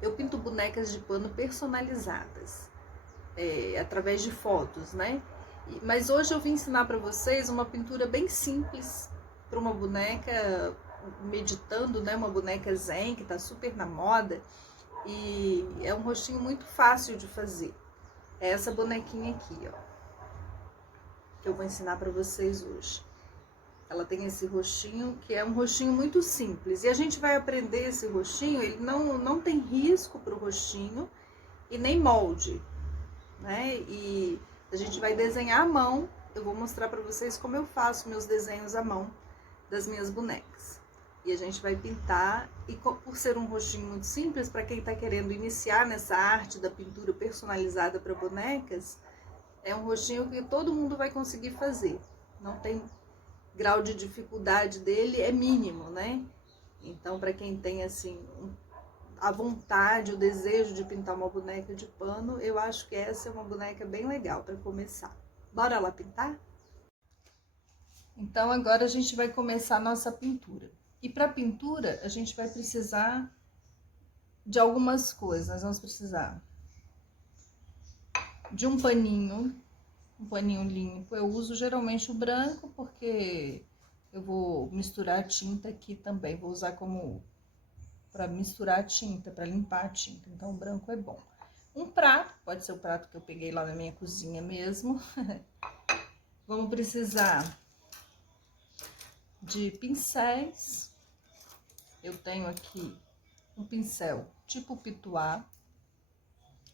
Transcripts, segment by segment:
eu pinto bonecas de pano personalizadas, através de fotos, né? Mas hoje eu vim ensinar para vocês uma pintura bem simples para uma boneca meditando, né? Uma boneca zen que tá super na moda e é um rostinho muito fácil de fazer. É essa bonequinha aqui, ó, que eu vou ensinar para vocês hoje. Ela tem esse rostinho, que é um rostinho muito simples. E a gente vai aprender esse rostinho, ele não tem risco pro rostinho e nem molde, né? E a gente vai desenhar à mão. Eu vou mostrar para vocês como eu faço meus desenhos à mão das minhas bonecas. E a gente vai pintar, e por ser um rostinho muito simples, para quem tá querendo iniciar nessa arte da pintura personalizada para bonecas, é um rostinho que todo mundo vai conseguir fazer. Não tem grau de dificuldade dele, é mínimo, né? Então, para quem tem assim a vontade, o desejo de pintar uma boneca de pano, eu acho que essa é uma boneca bem legal para começar. Bora lá pintar? Então, agora a gente vai começar a nossa pintura. E para pintura, a gente vai precisar de algumas coisas. Nós vamos precisar de um paninho limpo. Eu uso geralmente o branco porque eu vou misturar a tinta aqui também. Vou usar como para misturar a tinta, para limpar a tinta. Então, o branco é bom. Um prato, pode ser o prato que eu peguei lá na minha cozinha mesmo. Vamos precisar de pincéis. Eu tenho aqui um pincel tipo pituá,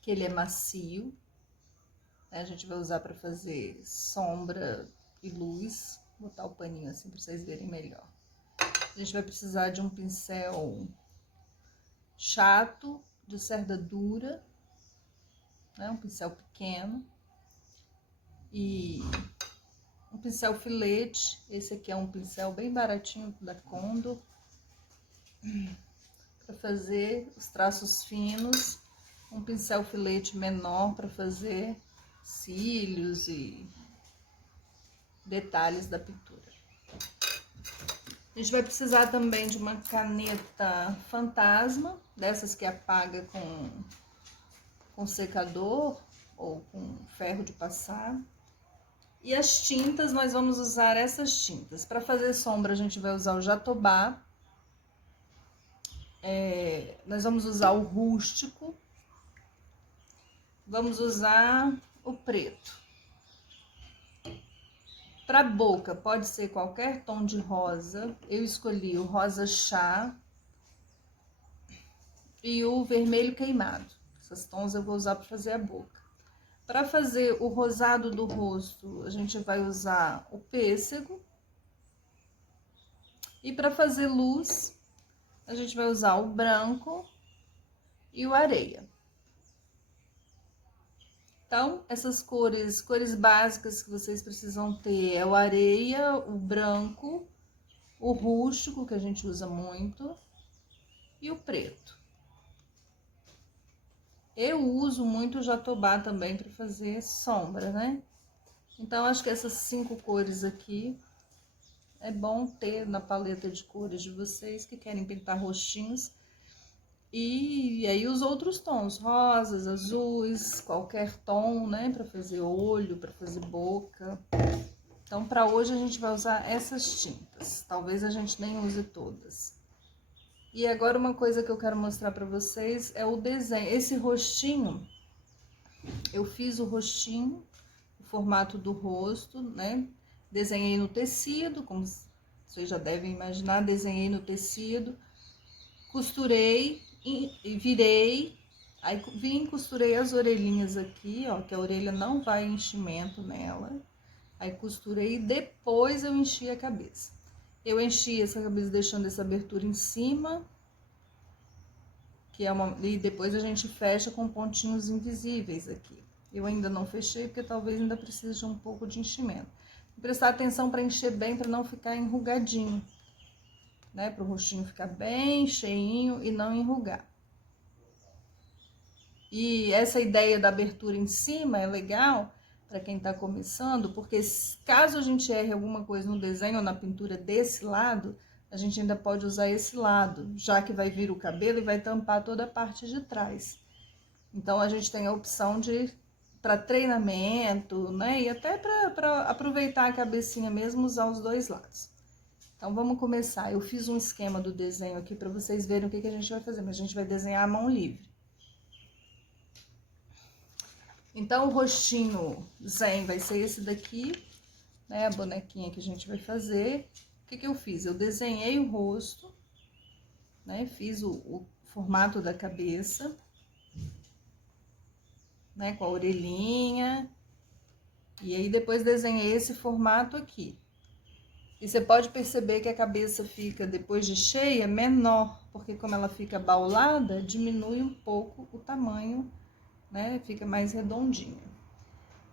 que ele é macio. A gente vai usar para fazer sombra e luz. Vou botar o paninho assim para vocês verem melhor. A gente vai precisar de um pincel chato, de cerda dura, né? Um pincel pequeno. E um pincel filete. Esse aqui é um pincel bem baratinho da Condor, para fazer os traços finos. Um pincel filete menor para fazer cílios e detalhes da pintura. A gente vai precisar também de uma caneta fantasma, dessas que apaga com secador ou com ferro de passar. E as tintas, nós vamos usar essas tintas. Para fazer sombra, a gente vai usar o jatobá. Nós vamos usar o rústico. Vamos usar o preto. Para boca, pode ser qualquer tom de rosa. Eu escolhi o rosa chá e o vermelho queimado. Esses tons eu vou usar para fazer a boca. Para fazer o rosado do rosto, a gente vai usar o pêssego. E para fazer luz, a gente vai usar o branco e o areia. Então, essas cores básicas que vocês precisam ter é o areia, o branco, o rústico, que a gente usa muito, e o preto. Eu uso muito o jatobá também para fazer sombra, né? Então, acho que essas 5 cores aqui é bom ter na paleta de cores de vocês que querem pintar rostinhos. E aí os outros tons, rosas, azuis, qualquer tom, né? Para fazer olho, para fazer boca. Então, para hoje a gente vai usar essas tintas. Talvez a gente nem use todas. E agora uma coisa que eu quero mostrar para vocês é o desenho. Esse rostinho, eu fiz o rostinho, o formato do rosto, né? Desenhei no tecido, como vocês já devem imaginar, desenhei no tecido, costurei e virei, aí vim e costurei as orelhinhas aqui, ó, que a orelha não vai enchimento nela. Aí costurei e depois eu enchi a cabeça. Eu enchi essa cabeça deixando essa abertura em cima, que é e depois a gente fecha com pontinhos invisíveis aqui. Eu ainda não fechei porque talvez ainda precise de um pouco de enchimento. Prestar atenção para encher bem, para não ficar enrugadinho, né? Para o rostinho ficar bem cheinho e não enrugar. E essa ideia da abertura em cima é legal para quem está começando, porque caso a gente erre alguma coisa no desenho ou na pintura desse lado, a gente ainda pode usar esse lado, já que vai vir o cabelo e vai tampar toda a parte de trás. Então, a gente tem a opção de, para treinamento, né? E até para aproveitar a cabecinha mesmo, usar os dois lados. Então, vamos começar. Eu fiz um esquema do desenho aqui para vocês verem o que a gente vai fazer, mas a gente vai desenhar a mão livre. Então, o rostinho zen vai ser esse daqui, né? A bonequinha que a gente vai fazer. O que eu fiz? Eu desenhei o rosto, né? Fiz o formato da cabeça, né? Com a orelhinha. E aí, depois desenhei esse formato aqui. E você pode perceber que a cabeça fica, depois de cheia, menor, porque como ela fica baulada, diminui um pouco o tamanho, né? Fica mais redondinha.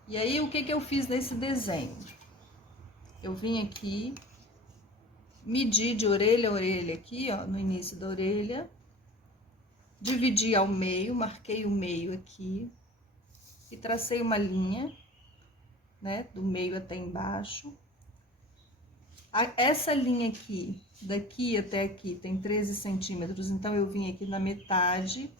E aí, o que eu fiz nesse desenho? Eu vim aqui, medi de orelha a orelha aqui, ó, no início da orelha, dividi ao meio, marquei o meio aqui e tracei uma linha, né, do meio até embaixo. Essa linha aqui, daqui até aqui, tem 13 centímetros, então eu vim aqui na metade,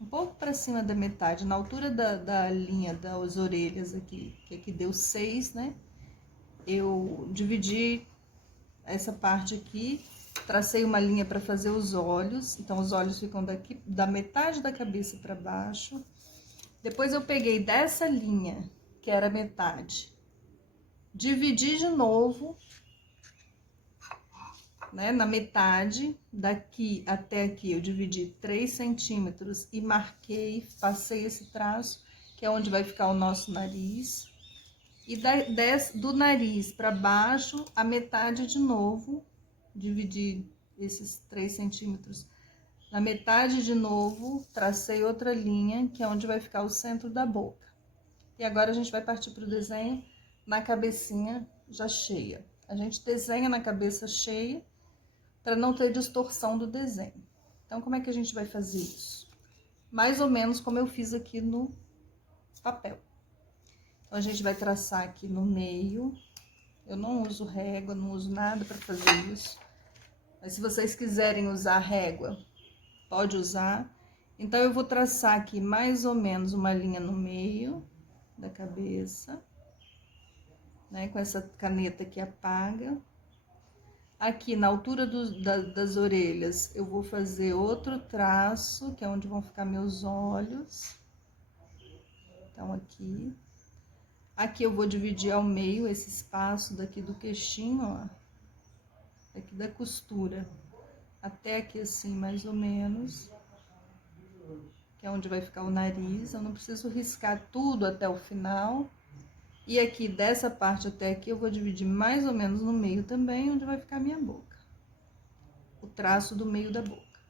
um pouco para cima da metade, na altura da linha das orelhas aqui, que aqui deu 6, né? Eu dividi essa parte aqui, tracei uma linha para fazer os olhos, então os olhos ficam daqui, da metade da cabeça para baixo. Depois eu peguei dessa linha, que era metade, dividi de novo, né, na metade, daqui até aqui eu dividi 3 centímetros e marquei, passei esse traço, que é onde vai ficar o nosso nariz. E do nariz para baixo, a metade de novo, dividi esses 3 centímetros na metade de novo, tracei outra linha, que é onde vai ficar o centro da boca. E agora a gente vai partir para o desenho na cabecinha já cheia. A gente desenha na cabeça cheia, para não ter distorção do desenho. Então, como é que a gente vai fazer isso? Mais ou menos como eu fiz aqui no papel. Então, a gente vai traçar aqui no meio. Eu não uso régua, não uso nada para fazer isso. Mas se vocês quiserem usar régua, pode usar. Então, eu vou traçar aqui mais ou menos uma linha no meio da cabeça, né? Com essa caneta que apaga. Aqui na altura das orelhas, eu vou fazer outro traço, que é onde vão ficar meus olhos. Então, aqui. Aqui eu vou dividir ao meio esse espaço daqui do queixinho, ó. Daqui da costura. Até aqui assim, mais ou menos. Que é onde vai ficar o nariz. Eu não preciso riscar tudo até o final. E aqui, dessa parte até aqui, eu vou dividir mais ou menos no meio também, onde vai ficar a minha boca. O traço do meio da boca.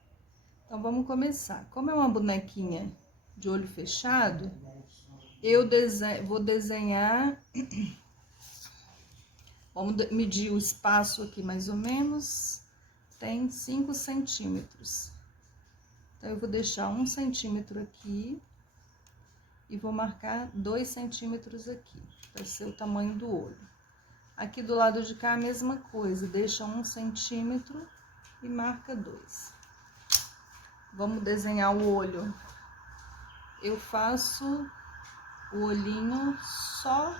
Então, vamos começar. Como é uma bonequinha de olho fechado, eu vou desenhar... Vamos medir o espaço aqui, mais ou menos, tem 5 centímetros. Então, eu vou deixar 1 centímetro aqui e vou marcar 2 centímetros aqui, para ser o tamanho do olho. Aqui do lado de cá, a mesma coisa, deixa 1 centímetro e marca 2. Vamos desenhar o olho. Eu faço o olhinho só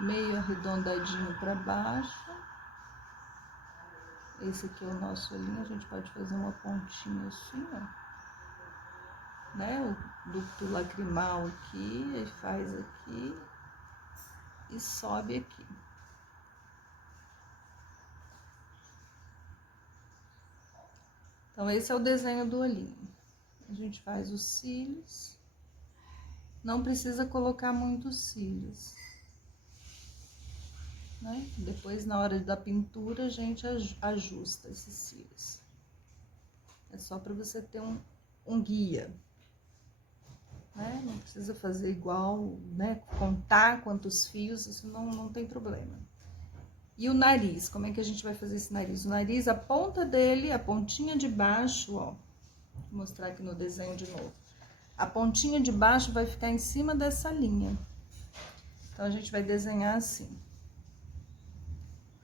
meio arredondadinho para baixo. Esse aqui é o nosso olhinho, a gente pode fazer uma pontinha assim, ó. Né? O ducto lacrimal aqui, e faz aqui e sobe aqui. Então, esse é o desenho do olhinho. A gente faz os cílios. Não precisa colocar muitos cílios, né? Depois, na hora da pintura, a gente ajusta esses cílios. É só para você ter um guia, né? Não precisa fazer igual, né? Contar quantos fios, isso não tem problema. E o nariz, como é que a gente vai fazer esse nariz? O nariz, a ponta dele, a pontinha de baixo, ó. Vou mostrar aqui no desenho de novo. A pontinha de baixo vai ficar em cima dessa linha. Então, a gente vai desenhar assim.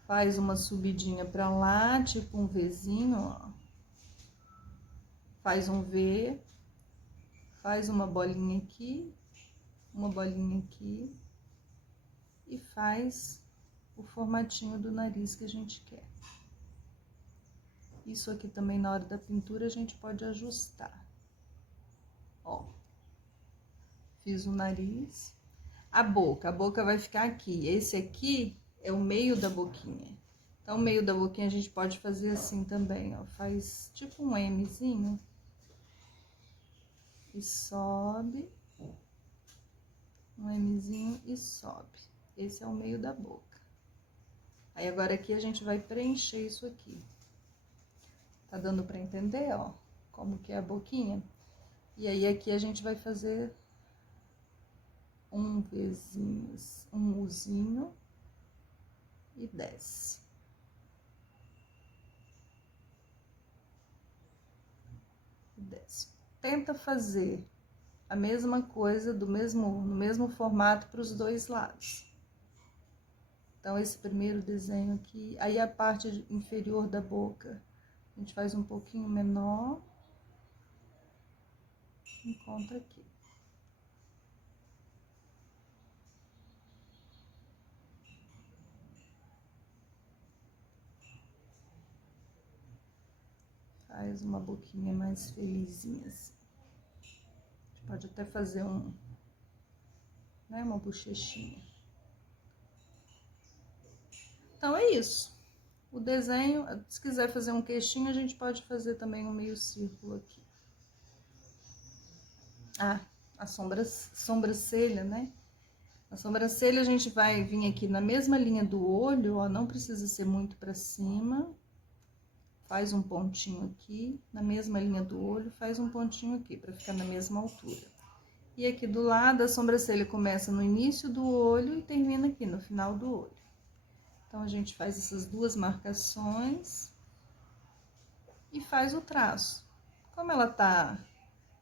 Faz uma subidinha pra lá, tipo um Vzinho, ó. Faz um V, faz uma bolinha aqui e faz o formatinho do nariz que a gente quer. Isso aqui também na hora da pintura a gente pode ajustar. Ó, fiz o nariz. A boca vai ficar aqui. Esse aqui é o meio da boquinha. Então, o meio da boquinha a gente pode fazer assim também, ó. Faz tipo um Mzinho. E sobe. Um Mzinho e sobe. Esse é o meio da boca. Aí, agora aqui a gente vai preencher isso aqui. Tá dando pra entender, ó? Como que é a boquinha? E aí, aqui a gente vai fazer um Vzinho, um Uzinho e desce. Desce. Tenta fazer a mesma coisa no mesmo formato para os dois lados. Então, esse primeiro desenho aqui, aí a parte inferior da boca, a gente faz um pouquinho menor, encontra aqui. Faz uma boquinha mais felizinha assim. A gente pode até fazer uma bochechinha. Então, é isso. O desenho, se quiser fazer um queixinho, a gente pode fazer também um meio círculo aqui. Ah, a sobrancelha, né? A sobrancelha a gente vai vir aqui na mesma linha do olho, ó, não precisa ser muito pra cima. Faz um pontinho aqui, na mesma linha do olho, faz um pontinho aqui, pra ficar na mesma altura. E aqui do lado, a sobrancelha começa no início do olho e termina aqui no final do olho. Então, a gente faz essas duas marcações e faz o traço. Como ela tá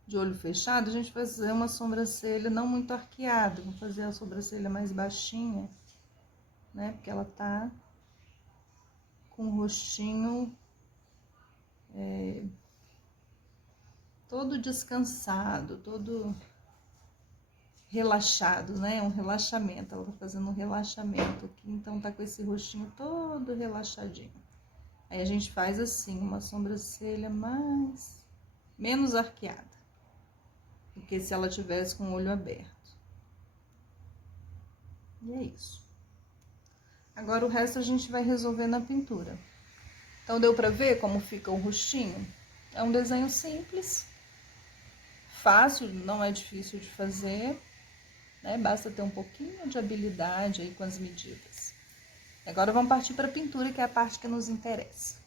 de olho fechado, a gente vai fazer uma sobrancelha não muito arqueada. Vamos fazer a sobrancelha mais baixinha, né? Porque ela tá com o rostinho todo descansado, todo relaxado, né? Um relaxamento. Ela tá fazendo um relaxamento aqui, então tá com esse rostinho todo relaxadinho. Aí a gente faz assim, uma sobrancelha menos arqueada do que se ela tivesse com o olho aberto. E é isso. Agora o resto a gente vai resolver na pintura. Então, deu pra ver como fica o rostinho? É um desenho simples, fácil, não é difícil de fazer, né? Basta ter um pouquinho de habilidade aí com as medidas. Agora vamos partir para a pintura, que é a parte que nos interessa.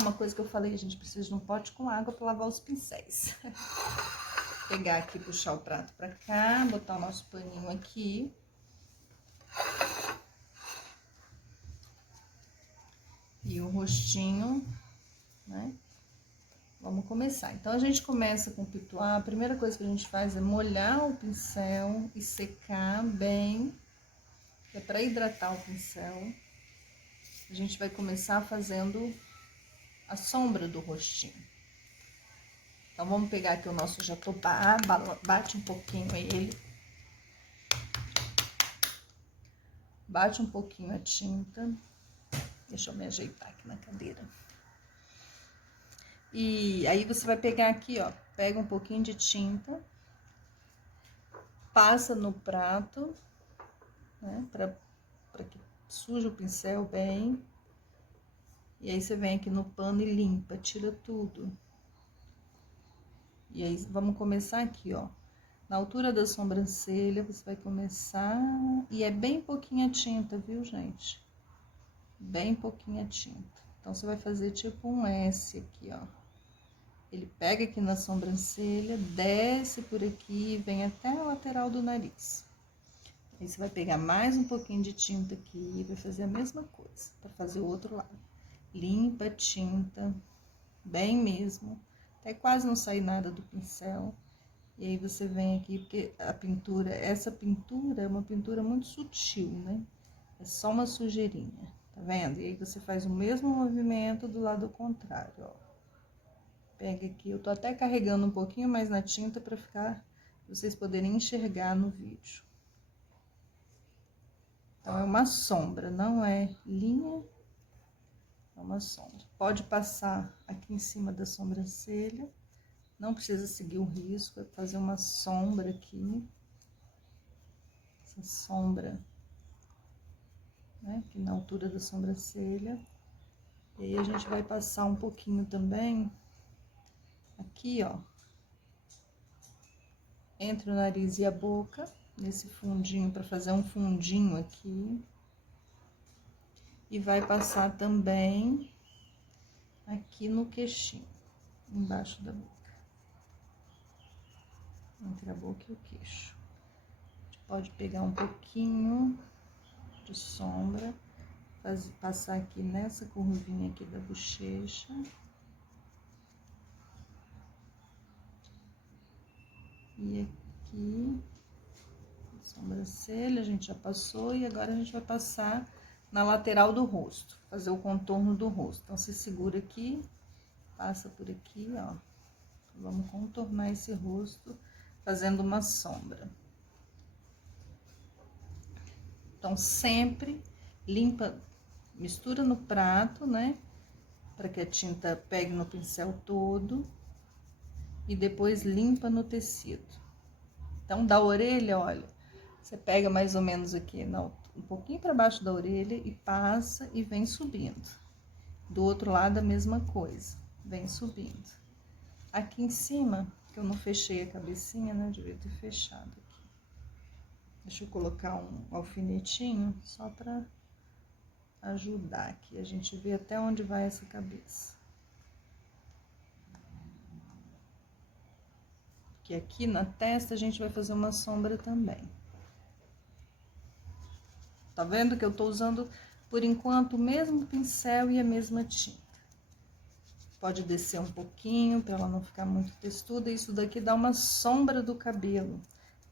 Uma coisa que eu falei, a gente precisa de um pote com água para lavar os pincéis. Pegar aqui, puxar o prato para cá, botar o nosso paninho aqui. E o rostinho, né? Vamos começar. Então, a gente começa com o pituá. A primeira coisa que a gente faz é molhar o pincel e secar bem, que é para hidratar o pincel. A gente vai começar fazendo a sombra do rostinho. Então, vamos pegar aqui o nosso jatobá, bate um pouquinho ele. Bate um pouquinho a tinta. Deixa eu me ajeitar aqui na cadeira. E aí, você vai pegar aqui, ó, pega um pouquinho de tinta, passa no prato, né, pra que suje o pincel bem. E aí, você vem aqui no pano e limpa, tira tudo. E aí, vamos começar aqui, ó. Na altura da sobrancelha, você vai começar... E é bem pouquinha tinta, viu, gente? Bem pouquinha tinta. Então, você vai fazer tipo um S aqui, ó. Ele pega aqui na sobrancelha, desce por aqui, vem até a lateral do nariz. Aí, você vai pegar mais um pouquinho de tinta aqui e vai fazer a mesma coisa, para fazer o outro lado. Limpa a tinta, bem mesmo, até quase não sair nada do pincel. E aí você vem aqui, porque essa pintura é uma pintura muito sutil, né? É só uma sujeirinha, tá vendo? E aí você faz o mesmo movimento do lado contrário, ó. Pega aqui, eu tô até carregando um pouquinho mais na tinta pra vocês poderem enxergar no vídeo. Então, é uma sombra, não é linha, é uma sombra. Pode passar aqui em cima da sobrancelha. Não precisa seguir o risco, é fazer uma sombra aqui. Essa sombra, né, aqui na altura da sobrancelha. E aí, a gente vai passar um pouquinho também, aqui, ó, entre o nariz e a boca, nesse fundinho, para fazer um fundinho aqui. E vai passar também aqui no queixinho, embaixo da boca. Entre a boca e o queixo. A gente pode pegar um pouquinho de sombra, passar aqui nessa curvinha aqui da bochecha. E aqui, sobrancelha, a gente já passou, e agora a gente vai passar na lateral do rosto, fazer o contorno do rosto. Então, você segura aqui, passa por aqui, ó. Vamos contornar esse rosto, fazendo uma sombra. Então, sempre limpa, mistura no prato, né? Para que a tinta pegue no pincel todo. E depois limpa no tecido. Então, da orelha, olha, você pega mais ou menos aqui, um pouquinho para baixo da orelha e passa e vem subindo. Do outro lado, a mesma coisa, vem subindo. Aqui em cima, que eu não fechei a cabecinha, né? Eu devia ter fechado aqui. Deixa eu colocar um alfinetinho só para ajudar aqui. A gente vê até onde vai essa cabeça. Que aqui na testa a gente vai fazer uma sombra também. Tá vendo que eu tô usando, por enquanto, o mesmo pincel e a mesma tinta. Pode descer um pouquinho, para ela não ficar muito textuda. Isso daqui dá uma sombra do cabelo.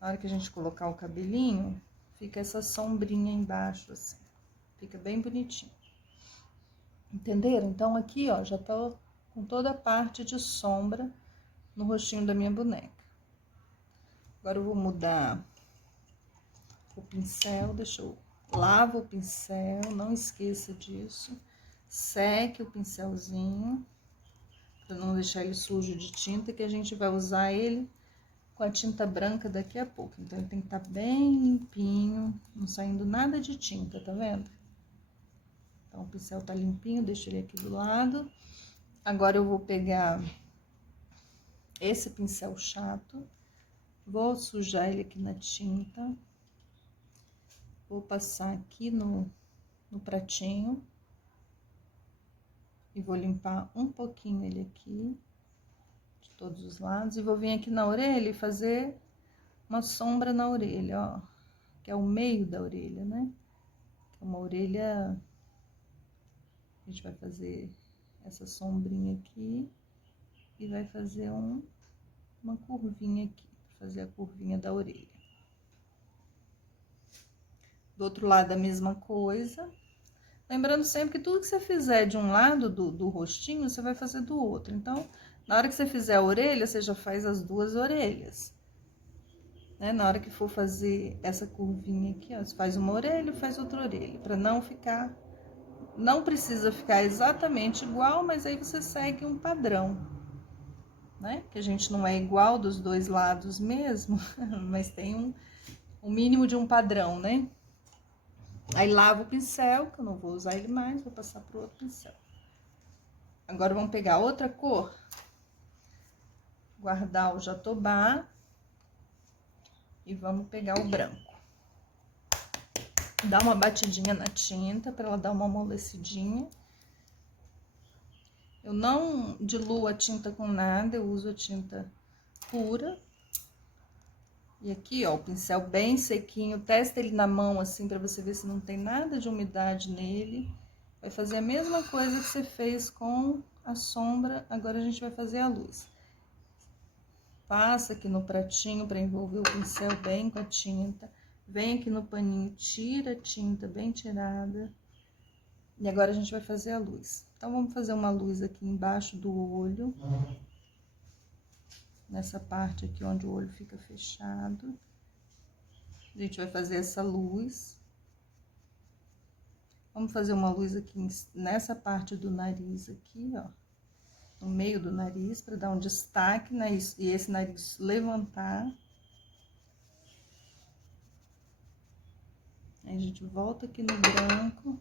Na hora que a gente colocar o cabelinho, fica essa sombrinha embaixo, assim. Fica bem bonitinho. Entenderam? Então, aqui, ó, já tô com toda a parte de sombra no rostinho da minha boneca. Agora, eu vou mudar o pincel, lava o pincel, não esqueça disso. Seque o pincelzinho, para não deixar ele sujo de tinta, que a gente vai usar ele com a tinta branca daqui a pouco. Então, ele tem que estar bem limpinho, não saindo nada de tinta, tá vendo? Então, o pincel tá limpinho, deixa ele aqui do lado. Agora, eu vou pegar esse pincel chato, vou sujar ele aqui na tinta, vou passar aqui no pratinho e vou limpar um pouquinho ele aqui, de todos os lados, e vou vir aqui na orelha e fazer uma sombra na orelha, ó, que é o meio da orelha, né? Que é uma orelha, a gente vai fazer essa sombrinha aqui e vai fazer uma curvinha aqui, pra fazer a curvinha da orelha. Do outro lado, a mesma coisa. Lembrando sempre que tudo que você fizer de um lado do rostinho, você vai fazer do outro. Então, na hora que você fizer a orelha, você já faz as duas orelhas. Né? Na hora que for fazer essa curvinha aqui, ó, você faz uma orelha e faz outra orelha. Pra não ficar... Não precisa ficar exatamente igual, mas aí você segue um padrão. Né? Que a gente não é igual dos dois lados mesmo, mas tem um mínimo de um padrão, né? Aí, lavo o pincel, que eu não vou usar ele mais, vou passar pro outro pincel. Agora, vamos pegar outra cor, guardar o jatobá e vamos pegar o branco. Dá uma batidinha na tinta para ela dar uma amolecidinha. Eu não diluo a tinta com nada, eu uso a tinta pura. E aqui, ó, o pincel bem sequinho, testa ele na mão assim pra você ver se não tem nada de umidade nele. Vai fazer a mesma coisa que você fez com a sombra, agora a gente vai fazer a luz. passa aqui no pratinho para envolver o pincel bem com a tinta. Vem aqui no paninho, tira a tinta bem tirada. E agora a gente vai fazer a luz. Então, vamos fazer uma luz aqui embaixo do olho. Nessa parte aqui onde o olho fica fechado. A gente vai fazer essa luz. Vamos fazer uma luz aqui nessa parte do nariz aqui, ó. No meio do nariz, para dar um destaque, né? E esse nariz levantar. Aí a gente volta aqui no branco.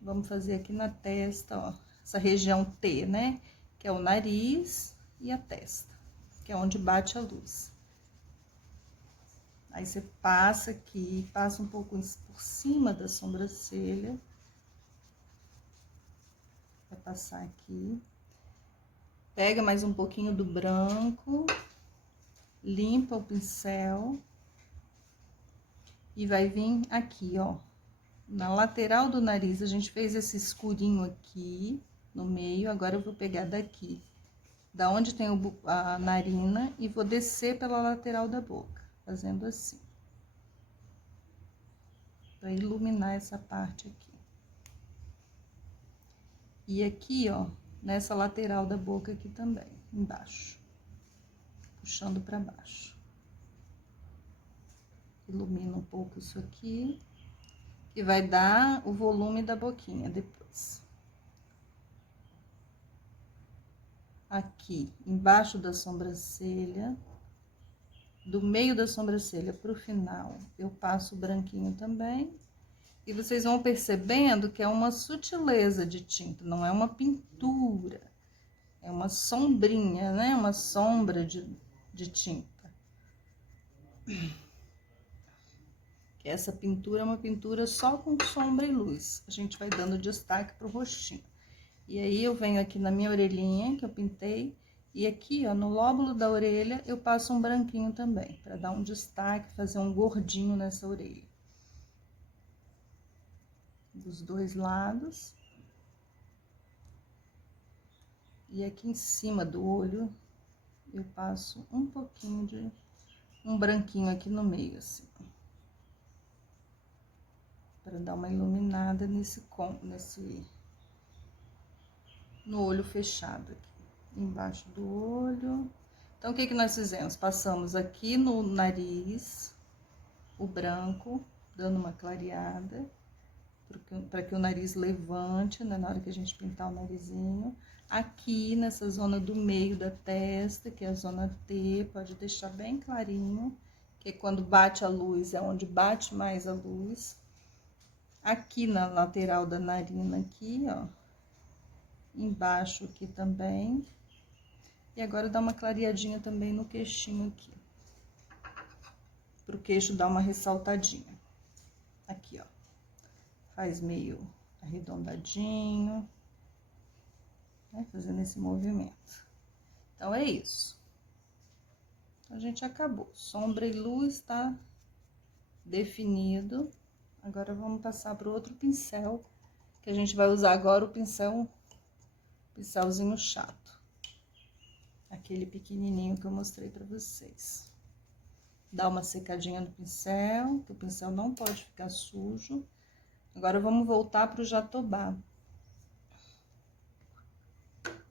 Vamos fazer aqui na testa, ó. Essa região T, né? Que é o nariz e a testa, que é onde bate a luz. Aí você passa aqui, passa um pouco por cima da sobrancelha. Vai passar aqui. Pega mais um pouquinho do branco, limpa o pincel e vai vir aqui, ó, na lateral do nariz. A gente fez esse escurinho aqui no meio, agora eu vou pegar daqui, da onde tem a narina, e vou descer pela lateral da boca, fazendo assim, para iluminar essa parte aqui. E aqui, ó, nessa lateral da boca aqui também, embaixo, puxando para baixo. Ilumina um pouco isso aqui, e vai dar o volume da boquinha depois. Aqui, embaixo da sobrancelha, do meio da sobrancelha pro final, eu passo o branquinho também. E vocês vão percebendo que é uma sutileza de tinta, não é uma pintura. É uma sombrinha, né? Uma sombra de tinta. Essa pintura é uma pintura só com sombra e luz. A gente vai dando destaque pro rostinho. E aí, eu venho aqui na minha orelhinha, que eu pintei, e aqui, ó, no lóbulo da orelha, eu passo um branquinho também, para dar um destaque, fazer um gordinho nessa orelha. Dos dois lados. E aqui em cima do olho, eu passo um pouquinho de um branquinho aqui no meio, assim. Para dar uma iluminada no olho fechado aqui, embaixo do olho. Então, o que que nós fizemos? Passamos aqui no nariz, o branco, dando uma clareada, para que o nariz levante, né, na hora que a gente pintar o narizinho. Aqui, nessa zona do meio da testa, que é a zona T, pode deixar bem clarinho, que quando bate a luz, é onde bate mais a luz. Aqui na lateral da narina, aqui, ó. Embaixo aqui também. E agora dá uma clareadinha também no queixinho aqui. Pro queixo dar uma ressaltadinha. Aqui, ó. Faz meio arredondadinho, né? Fazendo esse movimento. Então, é isso. A gente acabou. Sombra e luz tá definido. Agora, vamos passar pro outro pincel, que a gente vai usar agora o pincelzinho chato. Aquele pequenininho que eu mostrei pra vocês. Dá uma secadinha no pincel, que o pincel não pode ficar sujo. Agora, vamos voltar pro jatobá,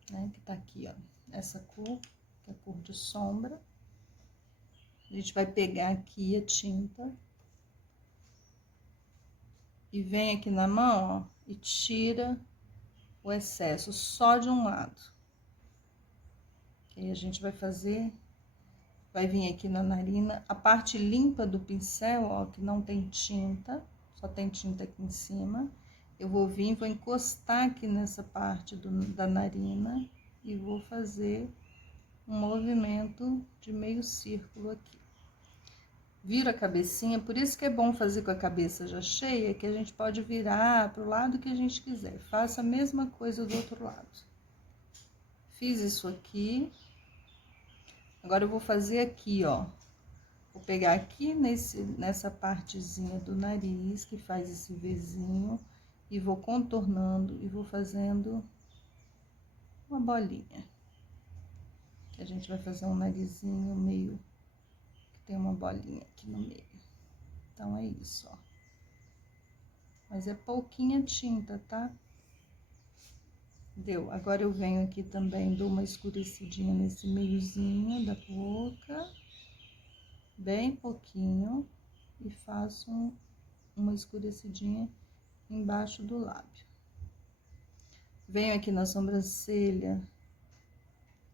né? Que tá aqui, ó. Essa cor, que é a cor de sombra. A gente vai pegar aqui a tinta. E vem aqui na mão, ó, e tira o excesso só de um lado. Aí a gente vai fazer, vai vir aqui na narina, a parte limpa do pincel, ó, que não tem tinta, só tem tinta aqui em cima. Eu vou vir, vou encostar aqui nessa parte da narina e vou fazer um movimento de meio círculo aqui. Vira a cabecinha, por isso que é bom fazer com a cabeça já cheia, que a gente pode virar pro lado que a gente quiser. Faça a mesma coisa do outro lado. Fiz isso aqui. Agora, eu vou fazer aqui, ó. Vou pegar aqui nessa partezinha do nariz, que faz esse Vzinho, e vou contornando e vou fazendo uma bolinha. A gente vai fazer um narizinho meio que tem uma bolinha aqui no meio. Então, é isso, ó. Mas é pouquinha tinta, tá? Deu. Agora eu venho aqui também, dou uma escurecidinha nesse meiozinho da boca. Bem pouquinho. E faço uma escurecidinha embaixo do lábio. Venho aqui na sobrancelha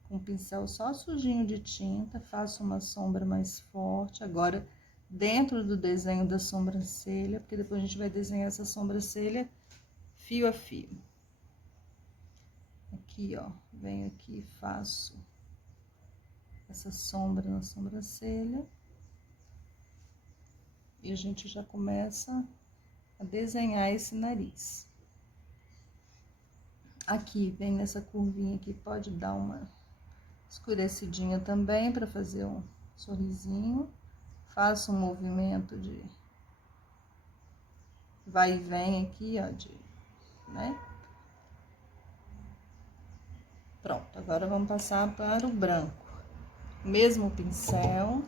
com o pincel só sujinho de tinta, faço uma sombra mais forte. Agora, dentro do desenho da sobrancelha, porque depois a gente vai desenhar essa sobrancelha fio a fio. Aqui, ó, venho aqui e faço essa sombra na sobrancelha. E a gente já começa a desenhar esse nariz. Aqui, vem nessa curvinha aqui, pode dar uma escurecidinha também para fazer um sorrisinho. Faço um movimento de vai e vem aqui, ó, né? Pronto, agora vamos passar para o branco. Mesmo pincel,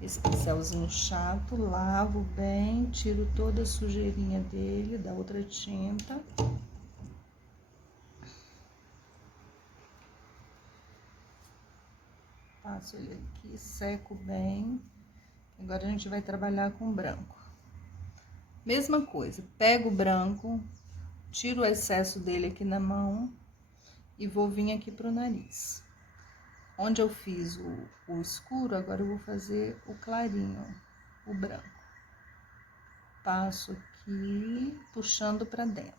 esse pincelzinho chato, lavo bem, tiro toda a sujeirinha dele, da outra tinta. Passo ele aqui, seco bem. Agora a gente vai trabalhar com branco. Mesma coisa, pego o branco, tiro o excesso dele aqui na mão e vou vir aqui pro nariz. Onde eu fiz o escuro, agora eu vou fazer o clarinho, o branco. Passo aqui, puxando pra dentro.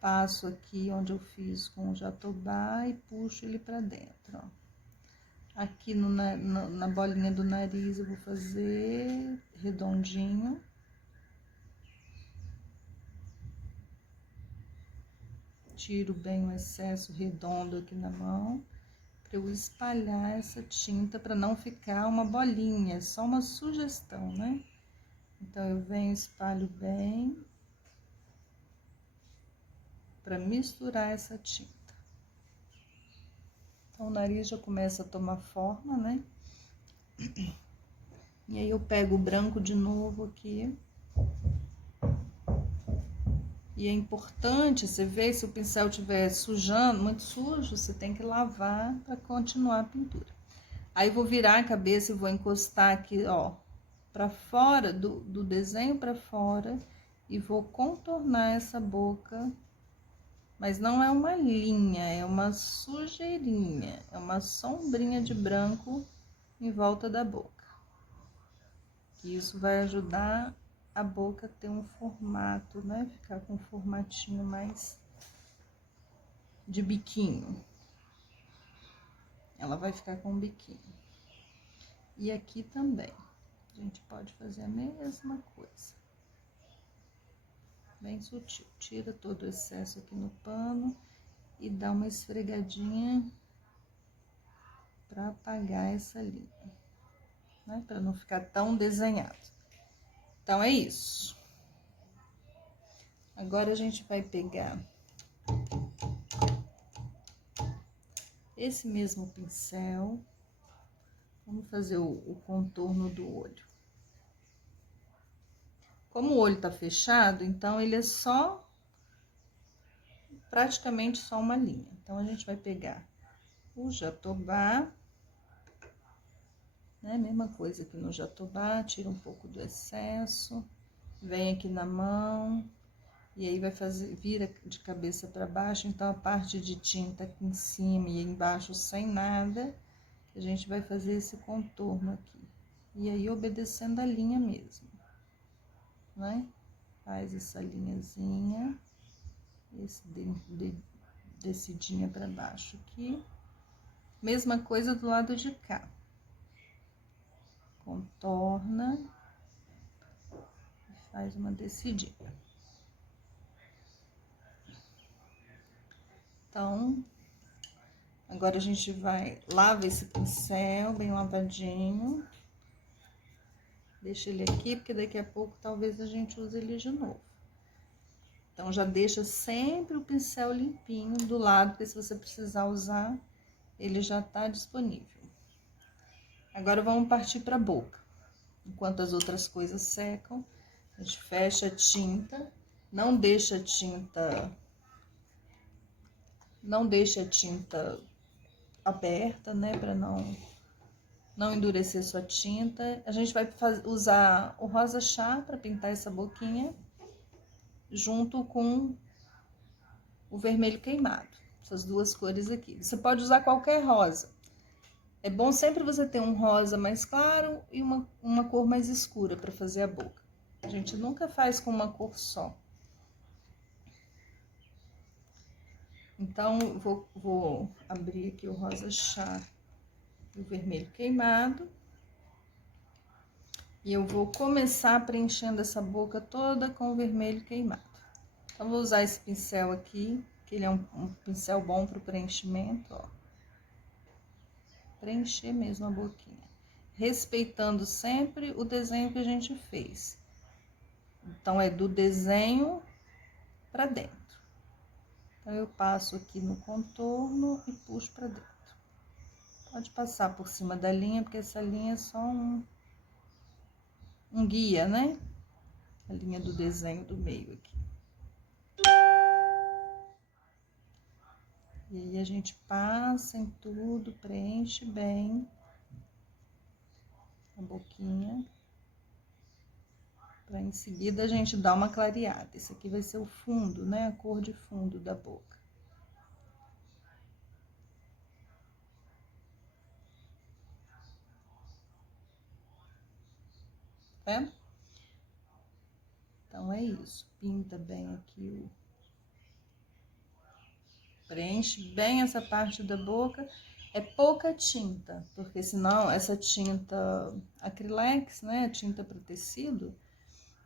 Passo aqui onde eu fiz com o jatobá e puxo ele pra dentro, ó. Aqui na bolinha do nariz eu vou fazer redondinho. Tiro bem o excesso redondo aqui na mão, para eu espalhar essa tinta, para não ficar uma bolinha, só uma sugestão, né? Então, eu venho, espalho bem, para misturar essa tinta. Então, o nariz já começa a tomar forma, né? E aí, eu pego o branco de novo aqui. E é importante, você ver se o pincel estiver sujando, muito sujo, você tem que lavar para continuar a pintura. Aí, vou virar a cabeça e vou encostar aqui, ó, para fora, do desenho para fora, e vou contornar essa boca. Mas não é uma linha, é uma sujeirinha, é uma sombrinha de branco em volta da boca. Isso vai ajudar a boca ter um formato, né? Ficar com um formatinho mais de biquinho. Ela vai ficar com um biquinho. E aqui também, a gente pode fazer a mesma coisa. Bem sutil. Tira todo o excesso aqui no pano e dá uma esfregadinha para apagar essa linha, né? Para não ficar tão desenhado. Então, é isso. Agora, a gente vai pegar esse mesmo pincel. Vamos fazer o contorno do olho. Como o olho tá fechado, então, ele é praticamente só uma linha. Então, a gente vai pegar o jatobá, né? Mesma coisa aqui no jatobá, tira um pouco do excesso, vem aqui na mão, e aí vai fazer, vira de cabeça para baixo, então a parte de tinta aqui em cima e embaixo sem nada, a gente vai fazer esse contorno aqui. E aí, obedecendo a linha mesmo, né? Faz essa linhazinha, esse descidinha para baixo aqui. Mesma coisa do lado de cá. Contorna, faz uma descidinha. Então, agora a gente vai, lava esse pincel bem lavadinho. Deixa ele aqui, porque daqui a pouco talvez a gente use ele de novo. Então, já deixa sempre o pincel limpinho do lado, porque se você precisar usar, ele já está disponível. Agora vamos partir para a boca. Enquanto as outras coisas secam, a gente fecha a tinta, não deixa a tinta aberta, né, para não endurecer sua tinta. A gente vai usar o rosa chá para pintar essa boquinha, junto com o vermelho queimado, essas duas cores aqui. Você pode usar qualquer rosa. É bom sempre você ter um rosa mais claro e uma cor mais escura para fazer a boca. A gente nunca faz com uma cor só. Então, vou abrir aqui o rosa chá e o vermelho queimado. E eu vou começar preenchendo essa boca toda com o vermelho queimado. Então, vou usar esse pincel aqui, que ele é um pincel bom para o preenchimento, ó. Preencher mesmo a boquinha, respeitando sempre o desenho que a gente fez. Então, é do desenho para dentro. Então, eu passo aqui no contorno e puxo para dentro. Pode passar por cima da linha, porque essa linha é só um guia, né? A linha do desenho do meio aqui. E aí, a gente passa em tudo, preenche bem a boquinha. Para em seguida a gente dar uma clareada. Esse aqui vai ser o fundo, né? A cor de fundo da boca. Tá vendo? Então, é isso. Pinta bem aqui preenche bem essa parte da boca. É pouca tinta, porque senão essa tinta acrylex, né? Tinta para tecido,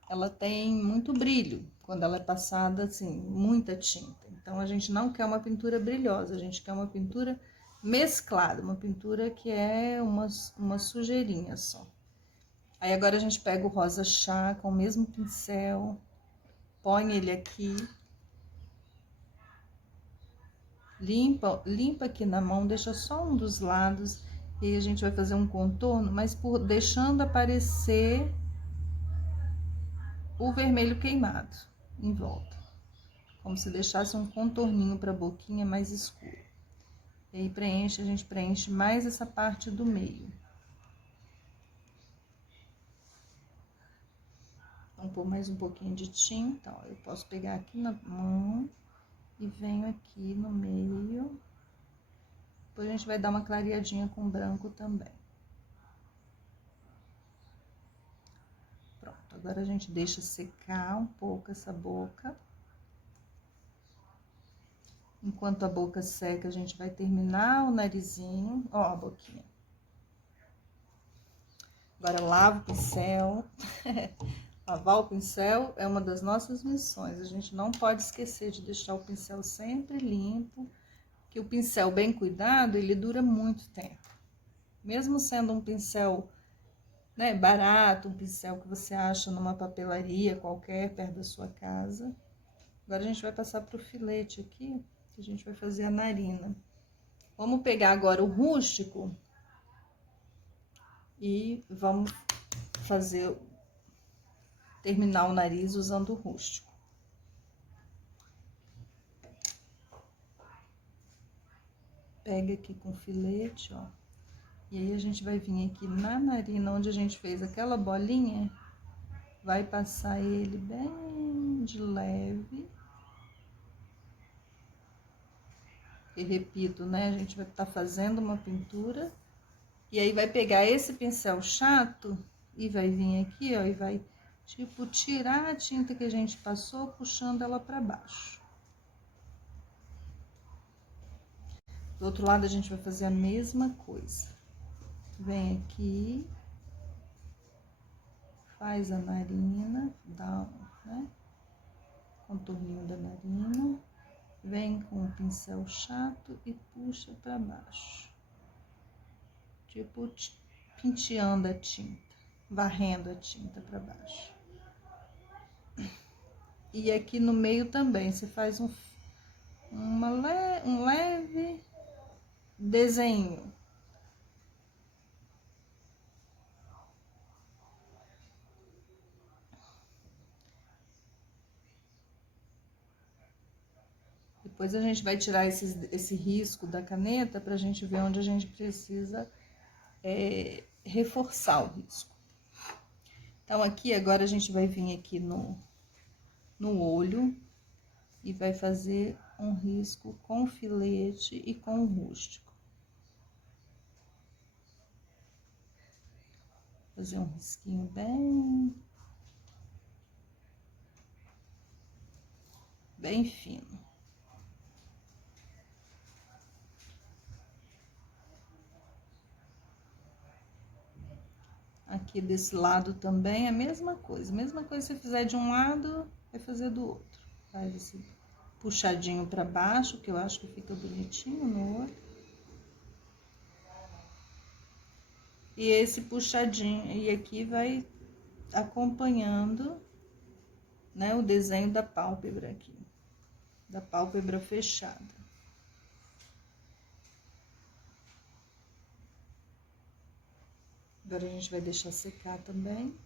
ela tem muito brilho quando ela é passada assim, muita tinta. Então, a gente não quer uma pintura brilhosa, a gente quer uma pintura mesclada, uma pintura que é uma sujeirinha só. Aí, agora a gente pega o rosa chá com o mesmo pincel, põe ele aqui, limpa aqui na mão, deixa só um dos lados, e aí a gente vai fazer um contorno, mas deixando aparecer o vermelho queimado em volta, como se deixasse um contorninho para a boquinha mais escuro. E aí a gente preenche mais essa parte do meio. Vamos pôr mais um pouquinho de tinta, ó. Eu posso pegar aqui na mão e venho aqui no meio. Depois a gente vai dar uma clareadinha com branco também. Pronto, agora a gente deixa secar um pouco essa boca. Enquanto a boca seca, a gente vai terminar o narizinho, ó, a boquinha. Agora, lava o pincel. Lavar o pincel é uma das nossas missões. A gente não pode esquecer de deixar o pincel sempre limpo, que o pincel bem cuidado, ele dura muito tempo. Mesmo sendo um pincel, né, barato, um pincel que você acha numa papelaria qualquer, perto da sua casa. Agora, a gente vai passar pro filete aqui, que a gente vai fazer a narina. Vamos pegar agora o rústico e vamos terminar o nariz usando o rústico. Pega aqui com o filete, ó. E aí, a gente vai vir aqui na narina, onde a gente fez aquela bolinha, vai passar ele bem de leve. E repito, né, a gente vai estar fazendo uma pintura, e aí vai pegar esse pincel chato e vai vir aqui, ó, e vai, tipo, tirar a tinta que a gente passou, puxando ela para baixo. Do outro lado, a gente vai fazer a mesma coisa. Vem aqui, faz a narina, dá, né, contorninho da narina, vem com o pincel chato e puxa para baixo. Tipo, penteando a tinta, varrendo a tinta para baixo. E aqui no meio também, você faz um leve desenho. Depois a gente vai tirar esse risco da caneta pra gente ver onde a gente precisa reforçar o risco. Então, aqui agora a gente vai vir aqui no olho e vai fazer um risco com filete e com rústico. Fazer um risquinho bem fino. Aqui desse lado também a mesma coisa que você fizer de um lado, vai fazer do outro. Faz esse puxadinho pra baixo, que eu acho que fica bonitinho no olho. E esse puxadinho, e aqui vai acompanhando, né, o desenho da pálpebra aqui, da pálpebra fechada. Agora a gente vai deixar secar também.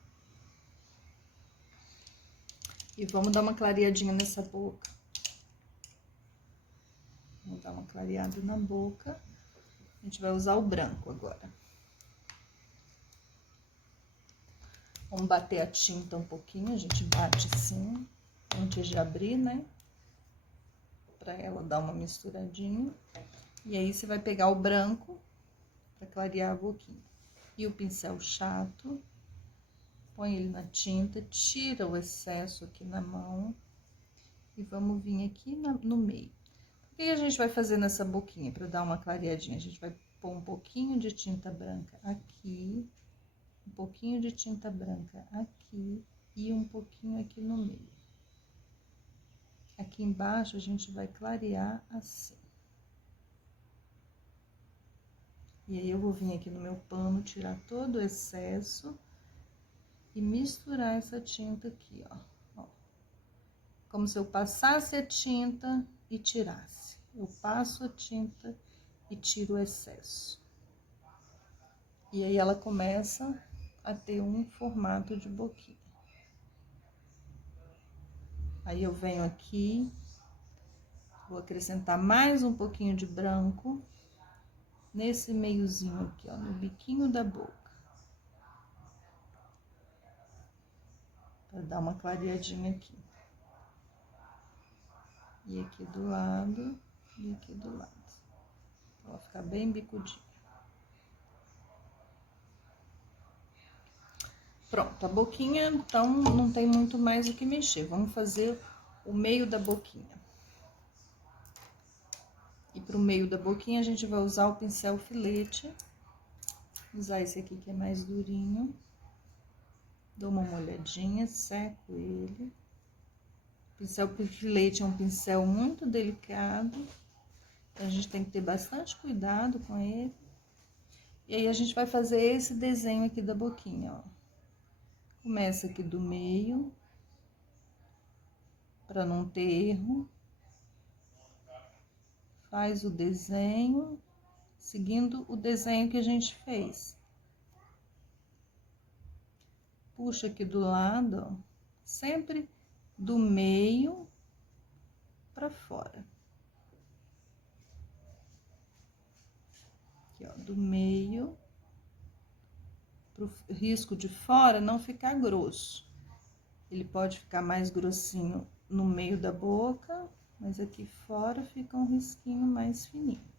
E vamos dar uma clareadinha nessa boca. Vamos dar uma clareada na boca. A gente vai usar o branco agora. Vamos bater a tinta um pouquinho, a gente bate assim, antes de abrir, né? Pra ela dar uma misturadinha. E aí, você vai pegar o branco pra clarear a boquinha. E o pincel chato, põe ele na tinta, tira o excesso aqui na mão. E vamos vir aqui no meio. O que a gente vai fazer nessa boquinha pra dar uma clareadinha? A gente vai pôr um pouquinho de tinta branca aqui, um pouquinho de tinta branca aqui e um pouquinho aqui no meio. Aqui embaixo a gente vai clarear assim. E aí eu vou vir aqui no meu pano, tirar todo o excesso e misturar essa tinta aqui, ó. Como se eu passasse a tinta e tirasse. Eu passo a tinta e tiro o excesso. E aí ela começa a ter um formato de boquinha. Aí eu venho aqui, vou acrescentar mais um pouquinho de branco nesse meiozinho aqui, ó, no biquinho da boca. Pra dar uma clareadinha aqui. E aqui do lado, e aqui do lado. Pra ficar bem bicudinho. Pronto, a boquinha, então, não tem muito mais o que mexer. Vamos fazer o meio da boquinha. E pro meio da boquinha, a gente vai usar o pincel filete. Usar esse aqui que é mais durinho. Dou uma molhadinha, seco ele. O pincel filete é um pincel muito delicado. Então, a gente tem que ter bastante cuidado com ele. E aí, a gente vai fazer esse desenho aqui da boquinha, ó. Começa aqui do meio, para não ter erro. Faz o desenho, seguindo o desenho que a gente fez. Puxa aqui do lado, ó, sempre do meio para fora. Aqui, ó, do meio, pro risco de fora não ficar grosso. Ele pode ficar mais grossinho no meio da boca, mas aqui fora fica um risquinho mais fininho.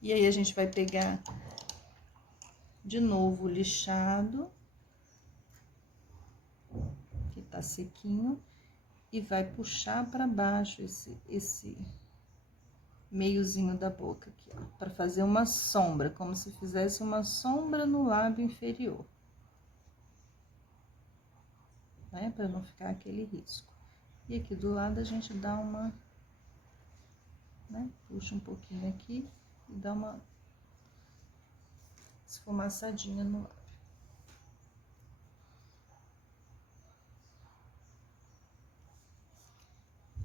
E aí, a gente vai pegar de novo o lixado, que tá sequinho, e vai puxar para baixo esse meiozinho da boca aqui, ó, para fazer uma sombra, como se fizesse uma sombra no lábio inferior. Né, para não ficar aquele risco. E aqui do lado a gente dá uma, né, puxa um pouquinho aqui e dá uma esfumaçadinha no lábio.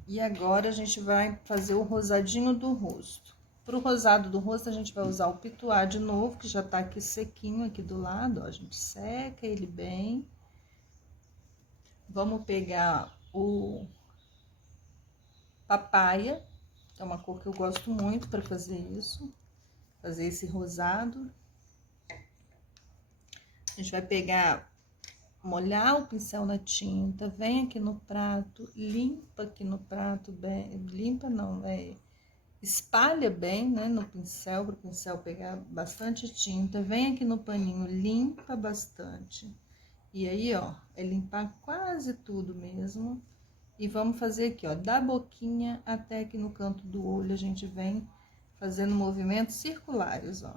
E agora a gente vai fazer o rosadinho do rosto. Pro rosado do rosto, a gente vai usar o pituá de novo, que já tá aqui sequinho aqui do lado, ó. A gente seca ele bem. Vamos pegar o papaya, que é uma cor que eu gosto muito para fazer isso. Fazer esse rosado. A gente vai pegar, molhar o pincel na tinta, vem aqui no prato, limpa aqui no prato bem, limpa não, espalha bem, né, no pincel, para o pincel pegar bastante tinta, vem aqui no paninho, limpa bastante. E aí, ó, é limpar quase tudo mesmo. E vamos fazer aqui, ó, da boquinha até aqui no canto do olho, a gente vem fazendo movimentos circulares, ó.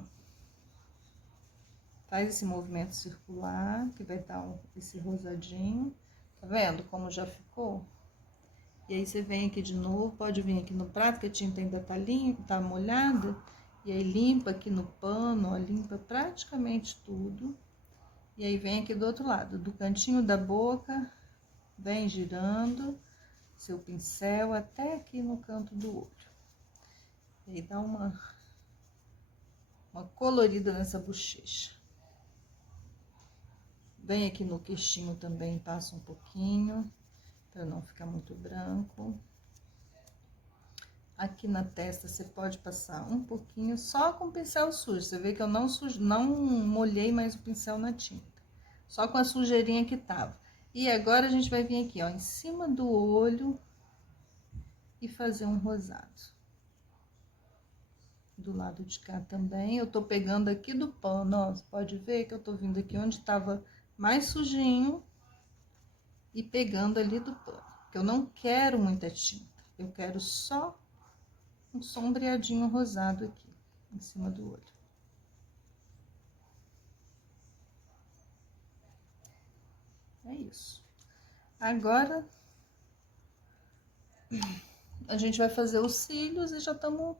Faz esse movimento circular, que vai dar esse rosadinho. Tá vendo como já ficou? E aí, você vem aqui de novo, pode vir aqui no prato, que a tinta ainda tá limpa, tá molhada. E aí, limpa aqui no pano, ó, limpa praticamente tudo. E aí, vem aqui do outro lado, do cantinho da boca, vem girando seu pincel até aqui no canto do olho. E aí, dá uma colorida nessa bochecha. Vem aqui no queixinho também, passa um pouquinho, para não ficar muito branco. Aqui na testa, você pode passar um pouquinho, só com o pincel sujo. Você vê que eu não molhei mais o pincel na tinta. Só com a sujeirinha que tava. E agora, a gente vai vir aqui, ó, em cima do olho e fazer um rosado. Do lado de cá também, eu tô pegando aqui do pano, ó, você pode ver que eu tô vindo aqui onde tava mais sujinho e pegando ali do pano, porque eu não quero muita tinta, eu quero só um sombreadinho rosado aqui, em cima do olho. É isso. Agora, a gente vai fazer os cílios e já estamos,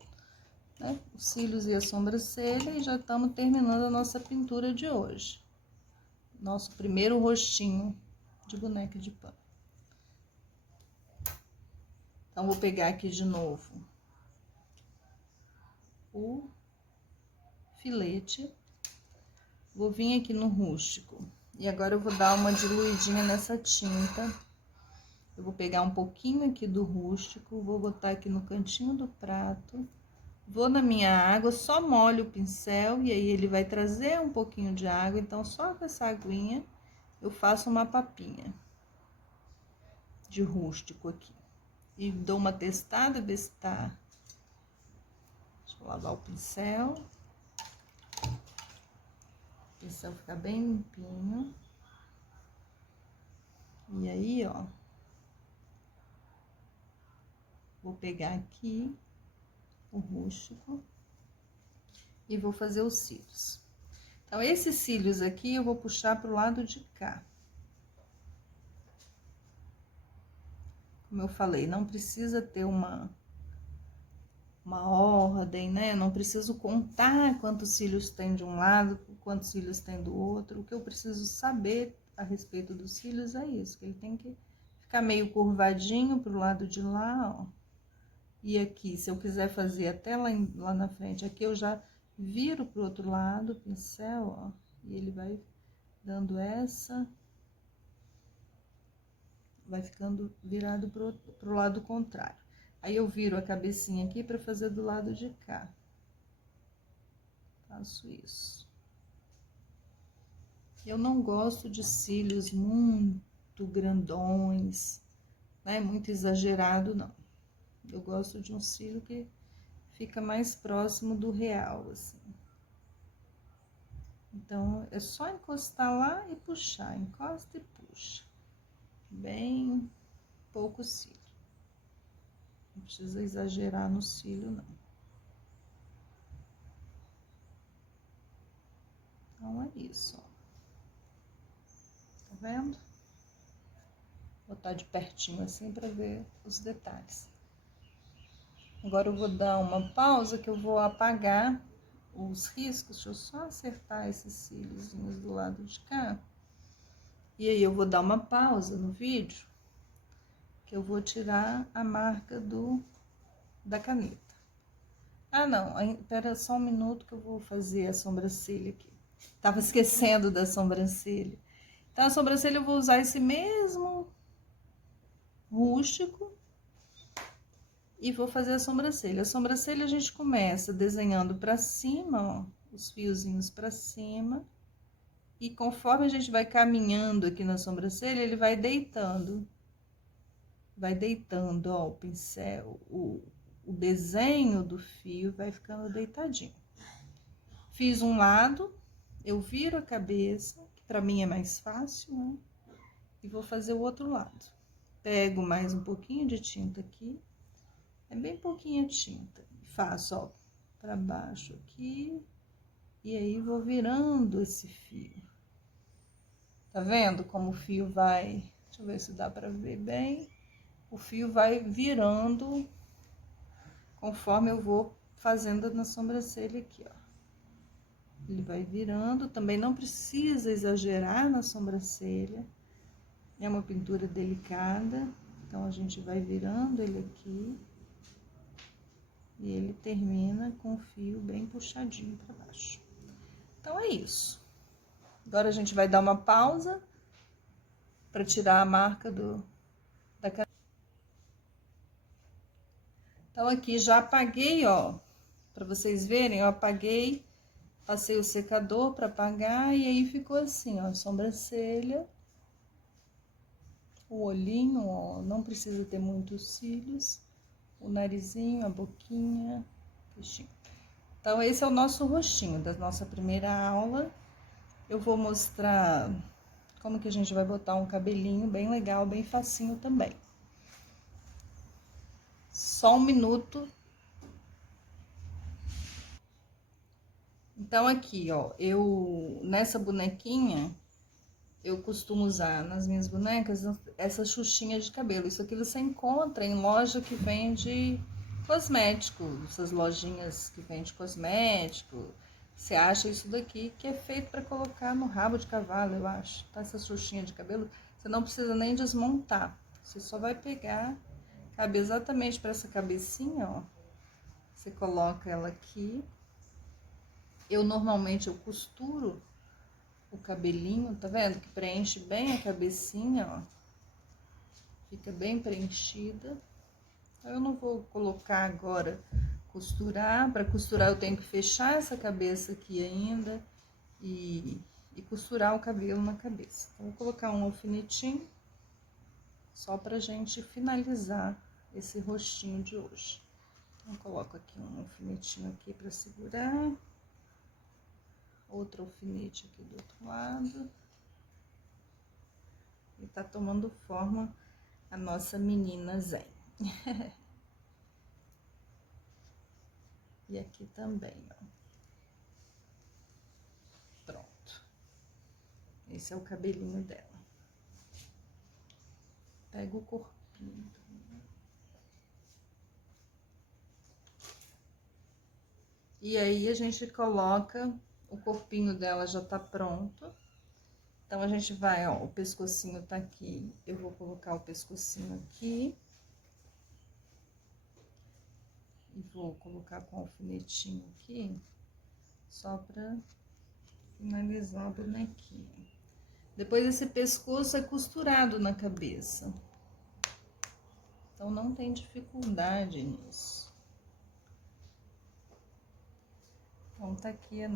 né, os cílios e a sobrancelha, e já estamos terminando a nossa pintura de hoje. Nosso primeiro rostinho de boneca de pano. Então, vou pegar aqui de novo o filete, vou vir aqui no rústico, e agora eu vou dar uma diluidinha nessa tinta. Eu vou pegar um pouquinho aqui do rústico, vou botar aqui no cantinho do prato, vou na minha água, só molho o pincel, e aí ele vai trazer um pouquinho de água, então só com essa aguinha eu faço uma papinha de rústico aqui. E dou uma testada, ver se tá... Deixa eu lavar o pincel. O pincel fica bem limpinho. E aí, ó, vou pegar aqui o rústico e vou fazer os cílios. Então, esses cílios aqui eu vou puxar pro lado de cá. Como eu falei, não precisa ter uma ordem, né? Eu não preciso contar quantos cílios tem de um lado, quantos cílios tem do outro. O que eu preciso saber a respeito dos cílios é isso, que ele tem que ficar meio curvadinho pro lado de lá, ó. E aqui, se eu quiser fazer até lá na frente, aqui eu já viro pro outro lado o pincel, ó, e ele vai dando essa... Vai ficando virado pro lado contrário. Aí, eu viro a cabecinha aqui pra fazer do lado de cá. Faço isso. Eu não gosto de cílios muito grandões, né? Muito exagerado, não. Eu gosto de um cílio que fica mais próximo do real, assim. Então, é só encostar lá e puxar. Encosta e puxa. Bem pouco cílio. Não precisa exagerar no cílio, não. Então, é isso, ó. Tá vendo? Vou botar de pertinho assim pra ver os detalhes. Agora, eu vou dar uma pausa que eu vou apagar os riscos. Deixa eu só acertar esses cíliozinhos do lado de cá. E aí, eu vou dar uma pausa no vídeo, que eu vou tirar a marca da caneta. Ah, não, espera só um minuto que eu vou fazer a sobrancelha aqui. Tava esquecendo da sobrancelha. Então, a sobrancelha eu vou usar esse mesmo rústico e vou fazer a sobrancelha. A sobrancelha a gente começa desenhando pra cima, ó, os fiozinhos pra cima. E conforme a gente vai caminhando aqui na sobrancelha, ele vai deitando. Vai deitando, ó, o pincel, o desenho do fio vai ficando deitadinho. Fiz um lado, eu viro a cabeça, que pra mim é mais fácil, né? E vou fazer o outro lado. Pego mais um pouquinho de tinta aqui, é bem pouquinha tinta. Faço, ó, pra baixo aqui, e aí vou virando esse fio. Tá vendo como o fio vai... Deixa eu ver se dá pra ver bem. O fio vai virando conforme eu vou fazendo na sobrancelha aqui, ó. Ele vai virando, também não precisa exagerar na sobrancelha. É uma pintura delicada, então a gente vai virando ele aqui. E ele termina com o fio bem puxadinho para baixo. Então, é isso. Agora, a gente vai dar uma pausa para tirar a marca da caneta. Então, aqui já apaguei, ó, para vocês verem, eu apaguei, passei o secador para apagar e aí ficou assim, ó, a sobrancelha, o olhinho, ó, não precisa ter muitos cílios, o narizinho, a boquinha, queixinho. Então, esse é o nosso rostinho da nossa primeira aula. Eu vou mostrar como que a gente vai botar um cabelinho bem legal, bem facinho também. Só um minuto. Então, aqui, ó, nessa bonequinha, eu costumo usar nas minhas bonecas essas xuxinhas de cabelo. Isso aqui você encontra em loja que vende cosmético, essas lojinhas que vende cosmético. Você acha isso daqui que é feito para colocar no rabo de cavalo, eu acho. Tá? Essa xuxinha de cabelo, você não precisa nem desmontar. Você só vai pegar, cabe exatamente para essa cabecinha, ó. Você coloca ela aqui. Normalmente eu costuro o cabelinho, tá vendo? Que preenche bem a cabecinha, ó. Fica bem preenchida. Eu não vou colocar agora costurar. Para costurar eu tenho que fechar essa cabeça aqui ainda e costurar o cabelo na cabeça. Então, vou colocar um alfinetinho só pra gente finalizar esse rostinho de hoje. Então, coloco aqui um alfinetinho aqui pra segurar. Outro alfinete aqui do outro lado. E tá tomando forma a nossa menina zen. E aqui também, ó. Pronto. Esse é o cabelinho dela. Pega o corpinho. E aí, a gente coloca... O corpinho dela já tá pronto. Então, a gente vai, ó, o pescocinho tá aqui. Eu vou colocar o pescocinho aqui. E vou colocar com o alfinetinho aqui, só pra finalizar o bonequinho. Depois, esse pescoço é costurado na cabeça. Então, não tem dificuldade nisso. Então, tá aqui a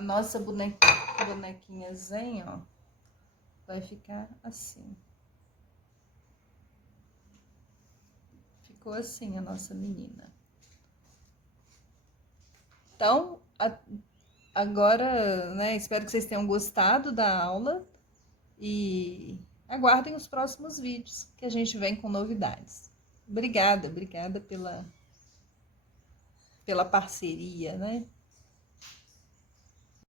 nossa bonequinha zen, ó, vai ficar assim. Ficou assim a nossa menina. Então, agora, né, espero que vocês tenham gostado da aula e aguardem os próximos vídeos que a gente vem com novidades. Obrigada pela parceria, né?